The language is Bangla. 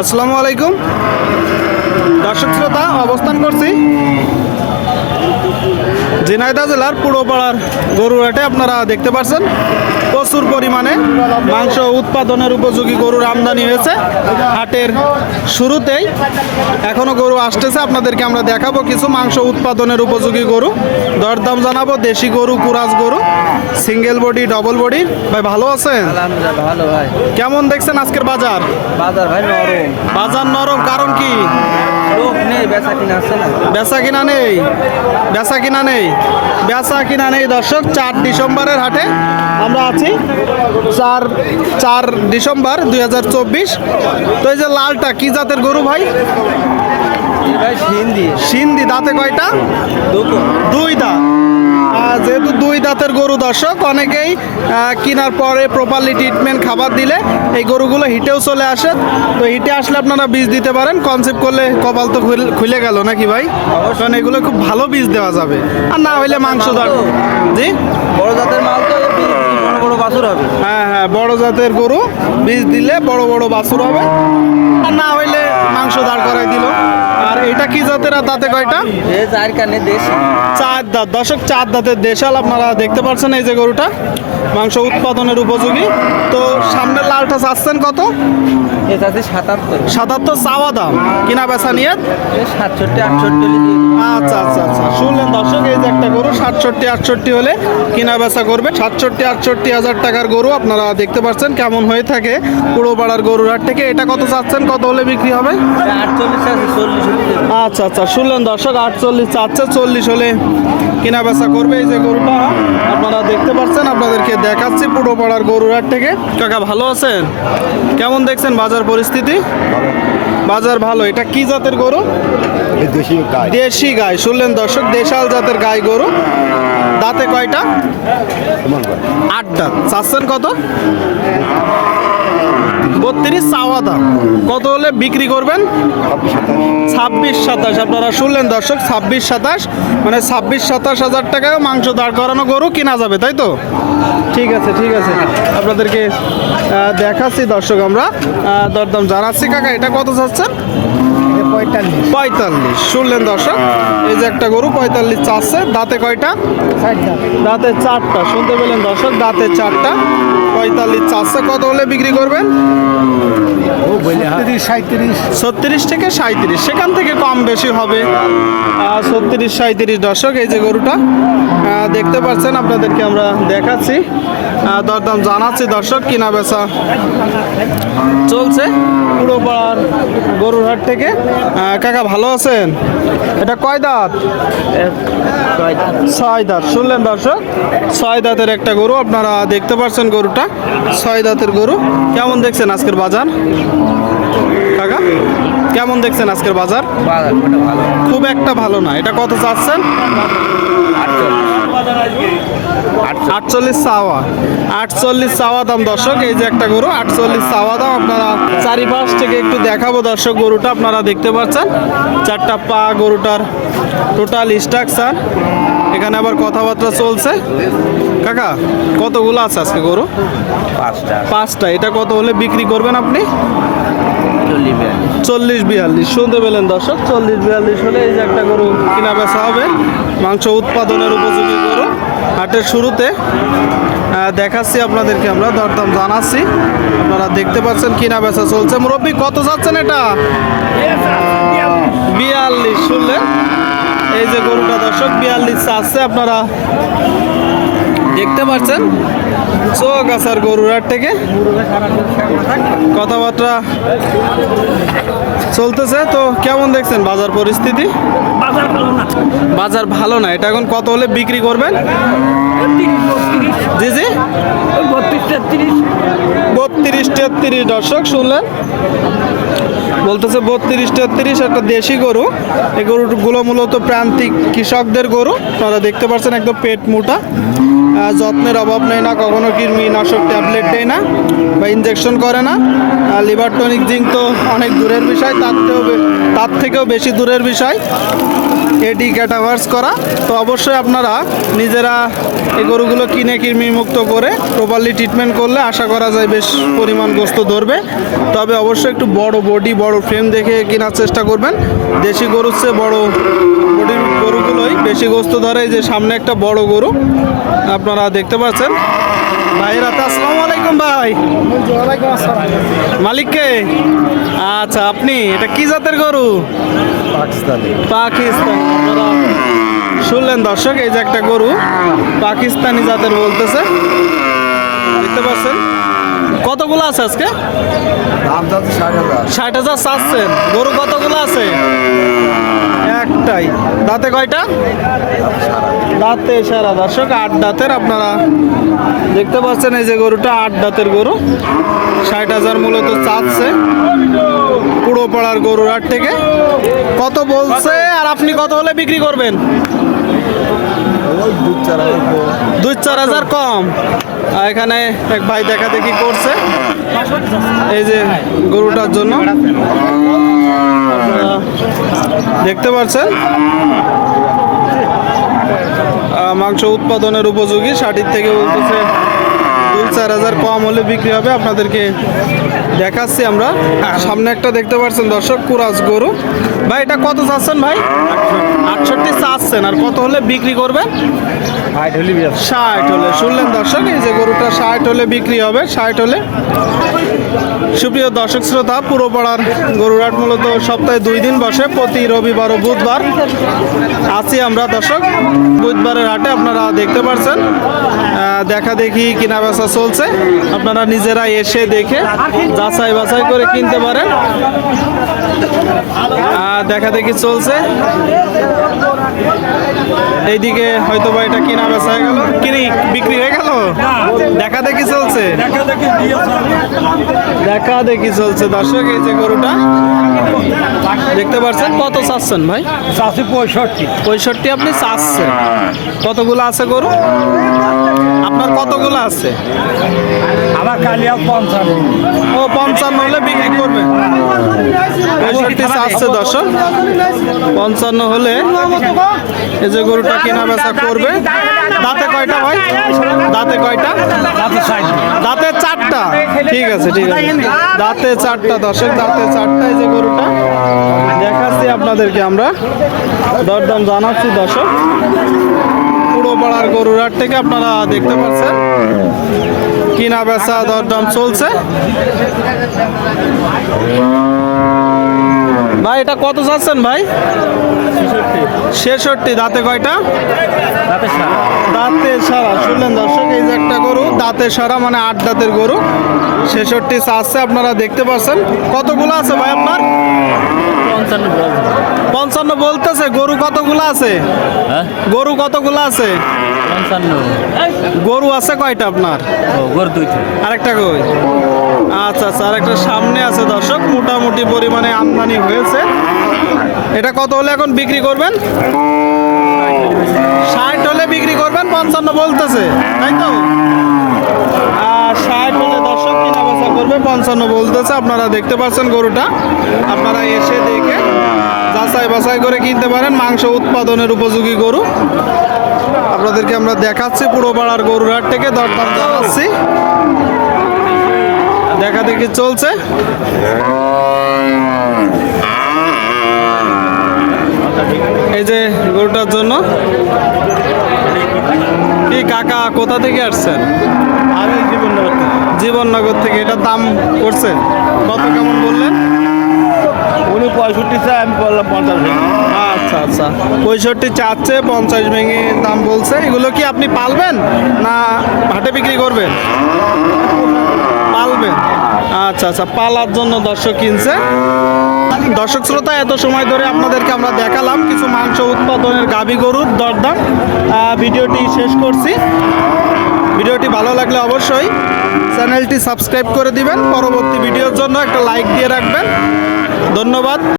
আসসালামু আলাইকুম। দর্শক শ্রোতা অবস্থান করছি। ঝিনাইদহ জেলার পুরোপাড়ার গরুর হাটে আপনারা দেখতে পাচ্ছেন প্রচুর পরিমাণে মাংস উৎপাদনের উপযোগী গরুর আমদানি হয়েছে। হাটের শুরুতেই এখনও গরু আসতেছে আপনাদেরকে আমরা দেখাবো কিছু মাংস উৎপাদনের উপযোগী গরু। দরদাম জানাব দেশি গরু কুরাজ গরু সিঙ্গেল বডি ডবল বডি। ভাই ভালো আছেন? ভালো ভাই। কেমন দেখছেন আজকের বাজার? বাজার ভাই নরম। বাজার নরম কারণ কি? বেচা কিনা নেই বেচা কিনা নেই বেচা কিনা নেই। দর্শক চার ডিসেম্বরের হাটে আমরা আছি। চার চার ডিসেম্বর দুই হাজার চব্বিশ। তো এই যে লালটা কি জাতের গরু ভাই? সিন্ধি। সিন্ধি দাঁতে কয়টা? দুই। দুই দাঁতের গরু দর্শক অনেকেই কেনার পরে প্রপারলি ট্রিটমেন্ট খাবার দিলে এই গরুগুলো হিটেও চলে আসে। তো হিটে আসলে আপনারা বীজ দিতে পারেন কনসেপ্ট করলে কপাল তো খুলে গেল নাকি ভাই? কারণ এগুলো খুব ভালো বীজ দেওয়া যাবে। আর না হইলে মাংস দাঁড় জি? বড় জাতের মাল তো বড় বড় বাছুর হবে। হ্যাঁ হ্যাঁ বড় জাতের গরু বীজ দিলে বড় বড় বাছুর হবে। আর না হইলে মাংস দাঁড় করাই দিল। এটা কি জাতের আর দাঁতে কয়টা? চার কানে দেশ। চার দাঁত। দশক চার দাঁতের দেশাল আপনারা দেখতে পাচ্ছেন এই যে গরুটা। মাংস উৎপাদনের উপযোগী। তো লালটা চাচ্ছেন কত? এ আছে সাতাত্তর। সাতাত্তর চাওয়া দাম। কিনা বেচা নিয়ে সাতষট্টি আটষট্টি। আচ্ছা আচ্ছা আচ্ছা। শুনলেন দর্শক এই যে একটা গরু সাতষট্টি আটষট্টি হলে কিনা বেচা করবে। সাতষট্টি আটষট্টি হাজার টাকার গরু আপনারা দেখতে পাচ্ছেন কেমন হয়ে থাকে পুরো পাড়ার গরুর হাট থেকে। এটা কত চাচ্ছেন? কত হলে বিক্রি হবে। আচ্ছা আচ্ছা। শুনলেন দর্শক আটচল্লিশ চাচ্ছে চল্লিশ হলে কেনা বেচা করবে এই যে গরুটা। আপনারা দেখতে পাচ্ছেন আপনাদেরকে দেখাচ্ছি পুরো পাড়ার গরুর হাট থেকে। কাকা ভালো আছেন? কেমন দেখছেন বাজার পরিস্থিতি? বাজার ভালো। এটা কি জাতের গরু? দেশি গাই। শুনলেন দর্শক দেশাল জাতের গাই গরু। দাঁতে কয়টা? কেমন ভাই আট দাঁত। চাচ্ছেন কত? বত্রিশ, চাওয়া দাম। কত হলে বিক্রি করবেন? ছাব্বিশ, সাতাশ। আপনারা শুনলেন দর্শক, ছাব্বিশ, সাতাশ। মানে ছাব্বিশ, সাতাশ হাজার টাকায় মাংস দাঁড় করানো গরু কেনা যাবে, তাই তো? ঠিক আছে ঠিক আছে। আপনাদেরকে দেখাচ্ছি দর্শক আমরা। দরদাম জানাচ্ছি। কাকা, এটা কত চাচ্ছেন? পঁয়তাল্লিশ। পঁয়তাল্লিশ। শুনলেন দর্শক? এই যে একটা গরু পঁয়তাল্লিশ চাচ্ছে। দাঁতে কয়টা? দাঁতে চারটা। শুনতে পেলেন দর্শক? দাঁতে চারটা। পঁয়তাল্লিশ চাচ্ছে। কত হলে বিক্রি করবেন? সাঁত্রিশ ছত্রিশ থেকে সাঁত্রিশ সেখান থেকে কম বেশি হবে। ছত্রিশ সাঁত্রিশ দর্শক এই যে গরুটা। দেখতে পাচ্ছেন আপনাদেরকে আমরা দেখাচ্ছি। দরদাম জানাচ্ছি, দর্শক, কিনা বেচা। চলছে পুরো পাড়ার গরুর হাট থেকে। কাকা, ভালো আছেন? এটা কয় দাঁত? ছয় দাঁত। শুনলেন, দর্শক? ছয় দাঁতের একটা গরু, আপনারা দেখতে পাচ্ছেন গরুটা। ছয় দাঁতের গরু। কেমন দেখছেন আজকের বাজার? কাকা, কেমন দেখছেন আজকের বাজার? খুব একটা ভালো না। এটা কত চাচ্ছেন? আটচল্লিশ চাওয়া। আটচল্লিশ চাওয়া দাম দর্শক এই যে একটা গরু আটচল্লিশ চাওয়া দাম আপনারা চারিপাশ থেকে একটু দেখাবো দর্শক গরুটা আপনারা দেখতে পাচ্ছেন। চারটা পা গরুটার টোটাল স্ট্রাকচার এখানে আবার কথাবার্তা চলছে। কাকা কতগুলো আছে আজকে গরু? পাঁচটা। পাঁচটা। এটা কত হলে বিক্রি করবেন আপনি? চল্লিশ বিয়াল্লিশ। চল্লিশ বিয়াল্লিশ। শুনতে পেলেন দর্শক চল্লিশ বিয়াল্লিশ হলে এই যে একটা গরু কিনা বেচা হবে। মাংস উৎপাদনের উপযোগী গরু। হাটের শুরুতে দেখাচ্ছি আপনাদেরকে আমরা, দরদাম জানাচ্ছি। আপনারা দেখতে পাচ্ছেন কিনা বেচা চলছে। মুরব্বী, কত যাচ্ছেন এটা? বিয়াল্লিশ, শুনলেন? এই যে গরুটা দর্শক, বিয়াল্লিশ আসছে আপনারা দেখতে পাচ্ছেন? গরুর হাট থেকে। কথাবার্তা চলতেছে। তো কেমন দেখছেন বাজার পরিস্থিতি? বাজার ভালো না। এটা এখন কত হলে বিক্রি করবেন? জি জি। বত্রিশ তেত্রিশ দর্শক শুনলেন। বলতেছে বত্রিশ তেত্রিশ একটা দেশি গরু। এই গরুগুলো মূলত প্রান্তিক কৃষকদের গরু। তারা দেখতে পাচ্ছেন একদম পেট মোটা। যত্নের অভাব নেই না, কখনো কৃমিনাশক ট্যাবলেট দেয় না বা ইনজেকশন করে না। লিভার টনিক জিঙ্ক তো অনেক দূরের বিষয়, তার থেকেও তার থেকেও বেশি দূরের বিষয়। এটি ক্যাটাভার্স করা। তো অবশ্যই আপনারা নিজেরা এই গরুগুলো কিনে কৃমি মুক্ত করে প্রপারলি ট্রিটমেন্ট করলে আশা করা যায় বেশ পরিমাণ গোস্ত ধরবে। তবে অবশ্যই একটু বড় বডি বড় ফ্রেম দেখে কেনার চেষ্টা করবেন। দেশি গরুর চেয়ে বড় বডির গরুগুলোই বেশি গোস্ত ধরে। এই যে সামনে একটা বড় গরু আপনারা দেখতে পাচ্ছেন। ভাইয়ের হাতে আসসালামু আলাইকুম ভাই। মালিককে আচ্ছা আপনি? এটা কি জাতের গরু? পাকিস্তানি। পাকিস্তান। শুনলেন দর্শক এই যে একটা গরু পাকিস্তানি জাতের বলতেছে। দেখতে পাচ্ছেন। কতগুলো আছে আজকে? ষাট হাজার। ষাট হাজার চাচ্ছেন। গরু কতগুলো আছে? একটাই দাঁতে কয়টা? দাঁতে সারা। দর্শক, আট দাঁতের আপনারা দেখতে পাচ্ছেন এই যে গরুটা, আট দাঁতের গরু। ষাট হাজার মূলত চাচ্ছে পুরো পাড়ার গরুর হাট থেকে। কত বলছে আর আপনি কত হলে বিক্রি করবেন? দুই চার হাজার কম। এখানে এক ভাই দেখা দেখি করছে। এই যে গরুটার জন্য। দেখতে পাচ্ছেন মাংস উৎপাদনের উপযোগী। ষাটির থেকে বলতেছে দুই চার হাজার কম হলে বিক্রি হবে। আপনাদেরকে দেখাচ্ছি আমরা। সামনে একটা দেখতে পাচ্ছেন দর্শক কুরাজ গরু। ভাই এটা কত চাচ্ছেন ভাই? আটষট্টি চাচ্ছেন। আর কত হলে বিক্রি করবেন? ষাট হলে। শুনলেন দর্শক এই যে গরুটা ষাট হলে বিক্রি হবে। ষাট হলে সুপ্রিয় দর্শক শ্রোতা পুরো পাড়ার গরুরাট মূলত সপ্তাহে দুই দিন বসে প্রতি রবিবার ও বুধবার আছি আমরা। দর্শক বুধবারের হাটে আপনারা দেখতে পাচ্ছেন আহ, দেখা দেখি কিনা বেচা চলছে। আপনারা নিজেরা এসে দেখে যাচাই বাছাই করে কিনতে পারেন। দেখা দেখি চলছে। এইদিকে হয়তো বা এটা কিনা বেচা হয়ে গেল। কিনি বিক্রি হয়ে গেল? দেখা দেখি চলছে। দেখা দেখি চলছে। দর্শক এই যে গরুটা দেখতে পাচ্ছেন কত চাচ্ছেন ভাই? চাষি পঁয়ষট্টি। পঁয়ষট্টি আপনি চাচ্ছেন। কতগুলো আছে গরু? আপনার কতগুলো আছে? আমার কালিয়া পঞ্চান্ন। ও পঞ্চান্ন হলে বিক্রি করবে। পঁয়ষট্টি চাচ্ছে দর্শক। পঞ্চান্ন হলে এই যে গরুটা কেনা বেচা করবে। দাঁতে কয়টা ভাই? দাঁতে কয়টা? দাঁতে চারটা। ঠিক আছে ঠিক আছে। দাঁতে চারটা, দর্শক, দাঁতে চারটা এই যে গরুটা। দেখাচ্ছি আপনাদেরকে আমরা। দরদাম জানাচ্ছি দর্শক। পুরো পাড়ার গরুর হাট থেকে আপনারা দেখতে পাচ্ছেন। কিনা বেচা দরদাম চলছে। ভাই এটা কত চাচ্ছেন ভাই? ছেষট্টি। দাঁতে কয়টা? দাঁতে সারা। শুনলেন দর্শক এই যে একটা গরু দাঁতে সারা মানে আট দাঁতের গরু। ছেষট্টি চাচ্ছে আপনারা দেখতে পাচ্ছেন। কতগুলো আছে ভাই আপনার? পঞ্চান্ন পঞ্চান্ন বলতেছে গরু কতগুলো আছে? হ্যাঁ? গরু কতগুলো আছে? পঞ্চান্ন। গরু আছে কয়টা আপনার? গর দুইটা। আরেকটা কই? আচ্ছা আচ্ছা আরেকটা সামনে আছে দর্শক মোটামুটি পরিমাণে আমদানি হয়েছে। এটা কত হলে এখন বিক্রি করবেন? ষাট হলে বিক্রি করবেন পঞ্চান্ন বলতেছে তাই তো আর ষাট হলে দর্শক করবে পঞ্চান্ন বলতেছে, আপনারা দেখতে পাচ্ছেন গরুটা। আপনারা এসে দেখে যাচাই বাছাই করে কিনতে পারেন, মাংস উৎপাদনের উপযোগী গরু। আপনাদেরকে আমরা দেখাচ্ছি পুরো পাড়ার গরুর হাট থেকে, দরদাম জানাচ্ছি। দেখা দেখি চলছে। এই যে গরুটার জন্য। কি কাকা, কোথা থেকে আসছেন? আমি জীবননগর জীবননগর থেকে এটা দাম করছেন কত কেমন বললেন? উনি পঁয়ষট্টি চাই আমি বললাম পঞ্চাশ আচ্ছা আচ্ছা। পঁয়ষট্টি চাচ্ছে পঞ্চাশ ভেঙে দাম বলছে। এগুলো কি আপনি পালবেন না হাটে বিক্রি করবেন? পালবেন। আচ্ছা আচ্ছা পালার জন্য দর্শক কিনছে। দর্শক শ্রোতা এত সময় ধরে আপনাদেরকে আমরা দেখালাম কিছু মাংস উৎপাদনের গাভী গরুর দরদাম। ভিডিওটি শেষ করছি। ভিডিওটি ভালো লাগলে অবশ্যই চ্যানেলটি সাবস্ক্রাইব করে দিবেন। পরবর্তী ভিডিওর জন্য একটা লাইক দিয়ে রাখবেন। ধন্যবাদ।